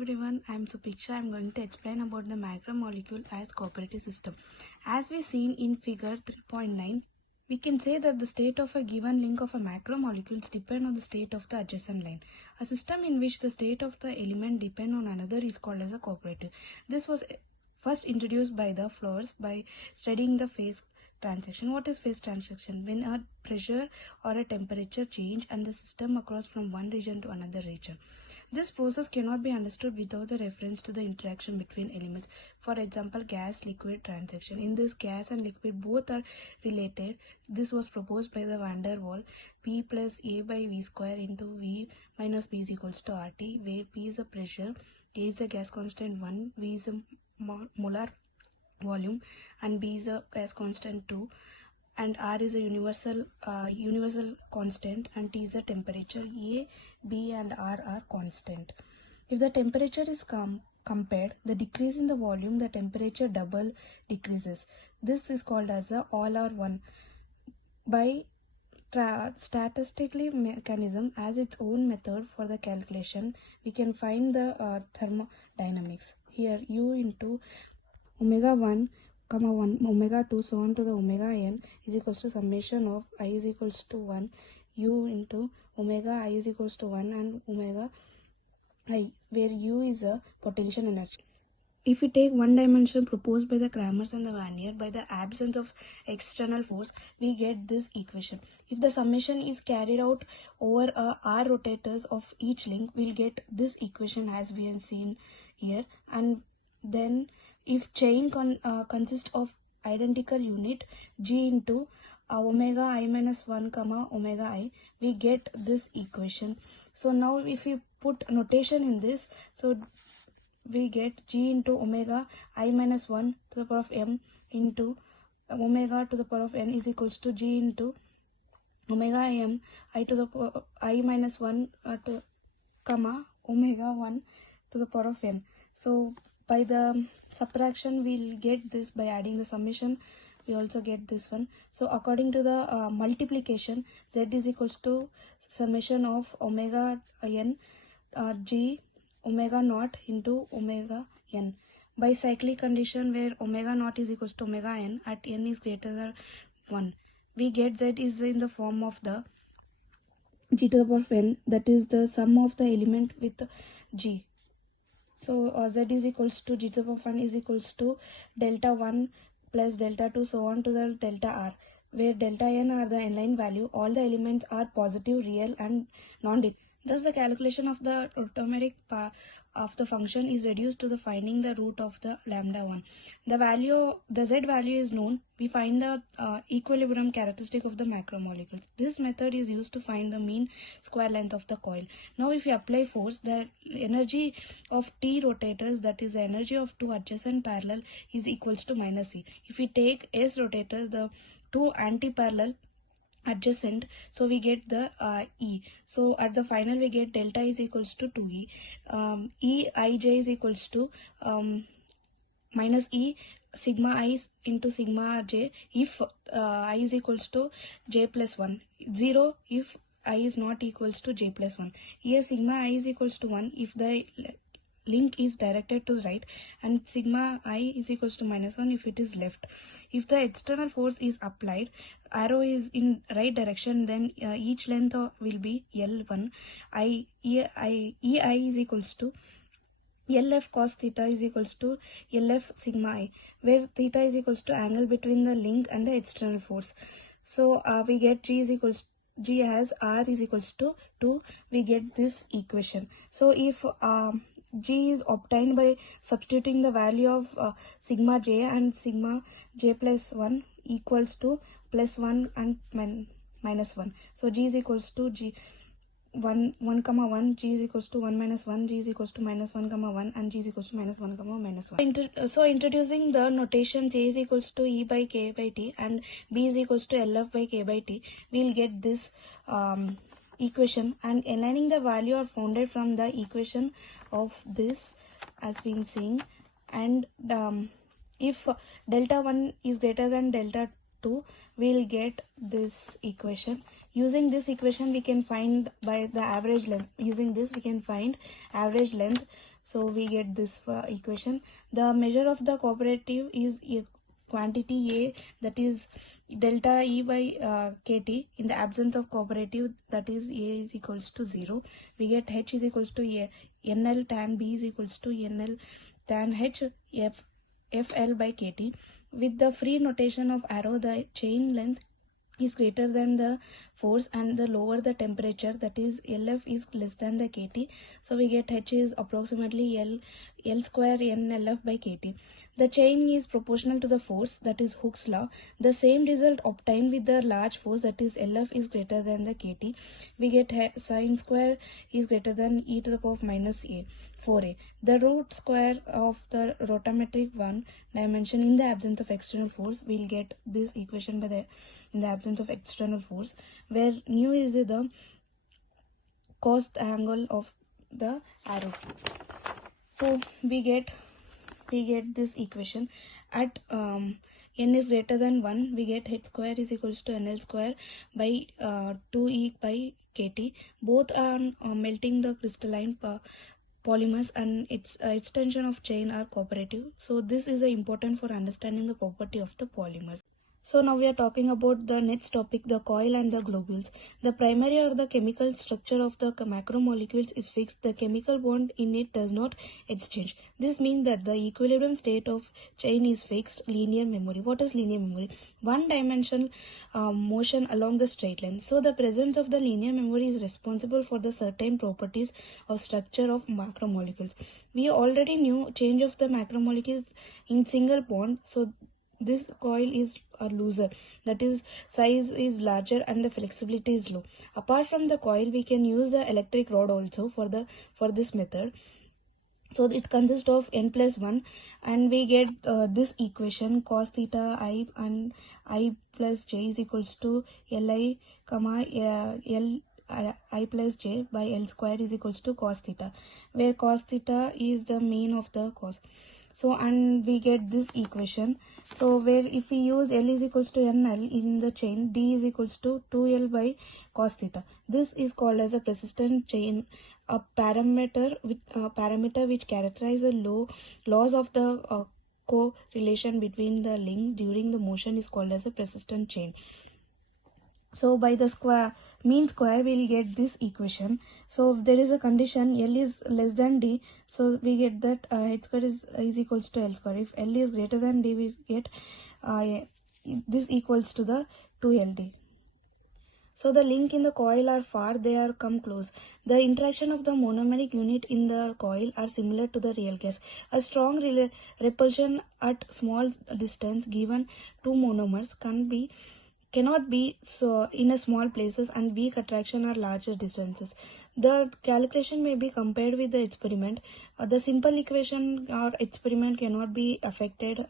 everyone, I am Supiksha. I am going to explain about the macromolecule as cooperative system. As we seen in figure 3.9, we can say that the state of a given link of a macromolecules depend on the state of the adjacent line. A system in which the state of the element depend on another is called as a cooperative. This was first introduced by the Flowers by studying the phase transaction. What is phase transaction? When a pressure or a temperature change and the system across from one region to another region. This process cannot be understood without the reference to the interaction between elements. For example, gas-liquid transaction. In this, gas and liquid both are related. This was proposed by the van der Waal. P plus A by V square into V minus B is equals to RT, where P is the pressure, A is the gas constant 1, V is a molar volume, and B is a gas constant 2, and R is a universal constant, and T is the temperature. A, B and R are constant. If the temperature is compared, the decrease in the volume, the temperature double decreases. This is called as the all or one. By statistical mechanism as its own method for the calculation, we can find the thermodynamics. Here U into omega 1, 1, omega 2, so on to the omega n is equals to summation of I is equals to 1, U into omega I is equals to 1 and omega I, where U is a potential energy. If we take one dimension proposed by the Kramers and the Vanier, by the absence of external force, we get this equation. If the summation is carried out over R rotators of each link, we'll get this equation as we have seen here. And then if chain consists of identical unit G into omega I minus 1 comma omega I, we get this equation. So now if we put notation in this, so we get G into omega I minus 1 to the power of m into omega to the power of n is equals to G into omega m I to the power I minus 1 to comma omega 1 to the power of n. So by the subtraction we'll get this, by adding the summation we also get this one. So according to the multiplication, Z is equals to summation of omega n G omega naught into omega n. By cyclic condition where omega naught is equals to omega n at n is greater than 1, we get Z is in the form of the G to the power of n, that is the sum of the element with G. So Z is equals to G to the power of n is equals to delta 1 plus delta 2 so on to the delta R, where delta n are the n-line value. All the elements are positive, real and non-determinate. Thus, the calculation of the automatic of the function is reduced to the finding the root of the lambda 1. The Z value is known. We find the equilibrium characteristic of the macromolecule. This method is used to find the mean square length of the coil. Now, if we apply force, the energy of T rotators, that is the energy of two adjacent parallel, is equals to minus E. If we take S rotators, the two anti-parallel adjacent, so we get the E. So at the final we get delta is equals to 2E. Eij is equals to minus E sigma I into sigma j if I is equals to j plus 1. 0 if I is not equals to j plus 1. Here sigma I is equals to 1 if the link is directed to the right, and sigma I is equals to minus 1 if it is left. If the external force is applied, arrow is in right direction, then each length will be L1. Ei is equals to LF cos theta is equals to LF sigma I, where theta is equals to angle between the link and the external force. So we get G as R is equals to 2. We get this equation. So if G is obtained by substituting the value of sigma j and sigma j plus 1 equals to plus 1 and minus 1. So G is equals to G 1 comma 1, G is equals to 1 minus 1, G is equals to minus 1 comma 1, and G is equals to minus 1 comma minus 1. So introducing the notation J is equals to E by K by T and B is equals to LF by K by T, we'll get this equation, and aligning the value are founded from the equation of this as been seen. And if delta 1 is greater than delta 2, we'll get this equation. Using this equation we can find by the average length. Using this we can find average length. So we get this equation. The measure of the cooperative is quantity A, that is delta E by KT. In the absence of cooperative, that is A is equals to 0. We get H is equals to NL tan B is equals to NL tan H FL by KT. With the free notation of arrow, the chain length is greater than the force, and the lower the temperature, that is LF is less than the KT. So we get H is approximately L square NLF by KT. The chain is proportional to the force, that is Hooke's law. The same result obtained with the large force, that is LF is greater than the KT. We get sine square is greater than e to the power of minus a 4a. The root square of the rotametric one dimension in the absence of external force, we'll get this equation by the in the absence of external force, where nu is the cos angle of the arrow. So we get this equation. At n is greater than 1, we get H square is equals to NL square by 2e by KT. Both are melting the crystalline polymers, and its extension of chain are cooperative. So this is important for understanding the property of the polymers. So now we are talking about the next topic, the coil and the globules. The primary or the chemical structure of the macromolecules is fixed. The chemical bond in it does not exchange. This means that the equilibrium state of chain is fixed. Linear memory. What is linear memory? One dimensional motion along the straight line. So the presence of the linear memory is responsible for the certain properties of structure of macromolecules. We already knew change of the macromolecules in single bond. So this coil is looser, that is size is larger and the flexibility is low. Apart from the coil, we can use the electric rod also for this method. So it consists of n plus 1, and we get this equation cos theta I and I plus j is equals to Li comma L I plus j by L square is equals to cos theta, where cos theta is the mean of the cos. So, and we get this equation. So where if we use L is equals to NL in the chain, D is equals to 2L by cos theta. This is called as a persistent chain. A parameter which characterizes the laws of the correlation between the link during the motion is called as a persistent chain. So by the mean square, we'll get this equation. So if there is a condition L is less than D, so we get that H square is equals to L square. If L is greater than D, we get this equals to the 2LD. So the link in the coil are far, they are come close. The interaction of the monomeric unit in the coil are similar to the real gas. A strong repulsion at small distance given two monomers cannot be so in a small places, and weak attraction are larger distances. The calculation may be compared with the experiment. The simple equation or experiment cannot be affected.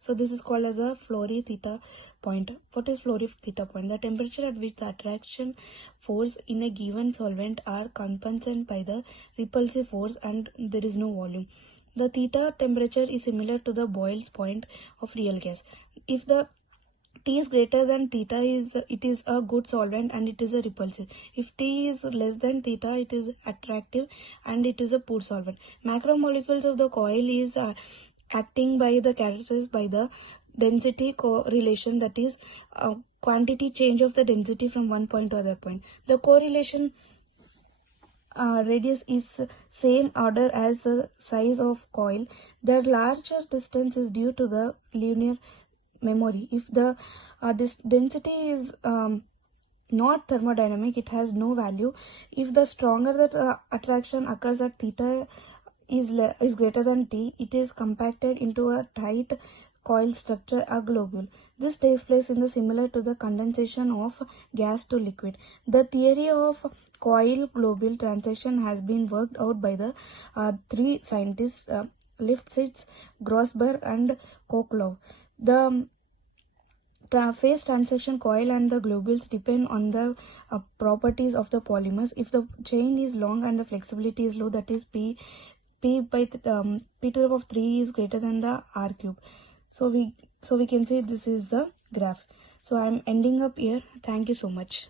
So this is called as a Flory theta point. What is Flory theta point? The temperature at which the attraction force in a given solvent are compensated by the repulsive force, and there is no volume. The theta temperature is similar to the Boyle's point of real gas. If the T is greater than theta, it is a good solvent and it is a repulsive. If T is less than theta, it is attractive and it is a poor solvent. Macromolecules of the coil is acting by the characterized by the density correlation, that is quantity change of the density from one point to other point. The correlation radius is same order as the size of coil. The larger distance is due to the linear memory. If the density is not thermodynamic, it has no value. If the stronger that attraction occurs at theta is greater than T, it is compacted into a tight coil structure, a globule. This takes place in the similar to the condensation of gas to liquid. The theory of coil globule transaction has been worked out by the three scientists, Lifshitz, Grossberg and Coil. The phase transaction coil and the globules depend on the properties of the polymers. If the chain is long and the flexibility is low, that is P by P to the power of 3 is greater than the R cube. So we can say this is the graph. So I'm ending up here. Thank you so much.